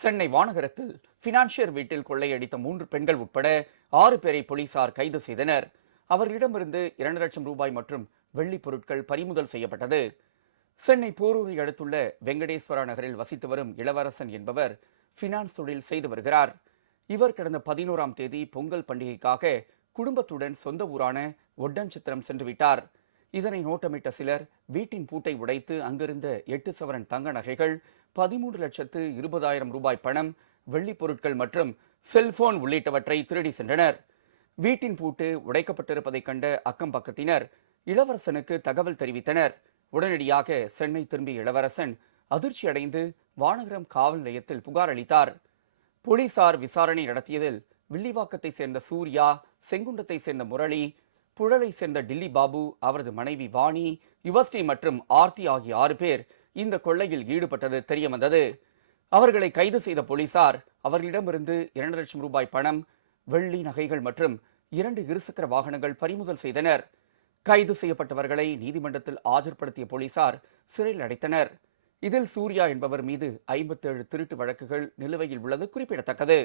Chennai வானகரத்தில் financier வீட்டில் கொள்ளையடித்த 3 பெண்கள் உட்பட 6 பேரை போலீசார் கைது செய்தனர். அவர்களிடமிருந்து 2 லட்சம் ரூபாய் மற்றும் வெள்ளி பொருட்கள் பறிமுதல் செய்யப்பட்டது. சென்னை போரூரை அடுத்துள்ள வெங்கடேஸ்வரா நகரில் வசித்து வரும் இளவரசன் என்பவர் பினான்ஸ் தொழில் செய்து வருகிறார். இவர் கடந்த 11ஆம் தேதி பொங்கல் பண்டிகைக்காக குடும்பத்துடன் சொந்த ஊரான ஒட்டன்சத்திரம் சென்றுவிட்டார். இதனை நோட்டமிட்ட சிலர் வீட்டின் பூட்டை உடைத்து அங்கிருந்த 8 சவரன் தங்க நகைகள், 13,20,000 ரூபாய் பணம், வெள்ளி பொருட்கள் மற்றும் செல்போன் உள்ளிட்டவற்றை திருடி சென்றனர். வீட்டின் பூட்டு உடைக்கப்பட்டிருப்பதை கண்ட அக்கம் பக்கத்தினர் இளவரசனுக்கு தகவல் தெரிவித்தனர். உடனடியாக சென்னை திரும்பிய இளவரசன் அதிர்ச்சி அடைந்து வானகரம் காவல் நிலையத்தில் புகார் அளித்தார். போலீசார் விசாரணை நடத்தியதில் வில்லிவாக்கத்தை சேர்ந்த சூர்யா, செங்குண்டத்தை சேர்ந்த முரளி, புழலை சேர்ந்த டில்லி பாபு, அவரது மனைவி வாணி, யுவஸ்ரீ மற்றும் ஆர்த்தி ஆகிய 6 பேர் இந்த கொள்ளையில் ஈடுபட்டது தெரியவந்தது. அவர்களை கைது செய்த போலீசார் அவர்களிடமிருந்து 2 லட்சம் ரூபாய் பணம், வெள்ளி நகைகள் மற்றும் 2 இருசக்கர வாகனங்கள் பறிமுதல் செய்தனர். கைது செய்யப்பட்டவர்களை நீதிமன்றத்தில் ஆஜர்படுத்திய போலீசார் சிறையில் அடைத்தனர். இதில் சூர்யா என்பவர் மீது 57 திருட்டு வழக்குகள் நிலுவையில் உள்ளது குறிப்பிடத்தக்கது.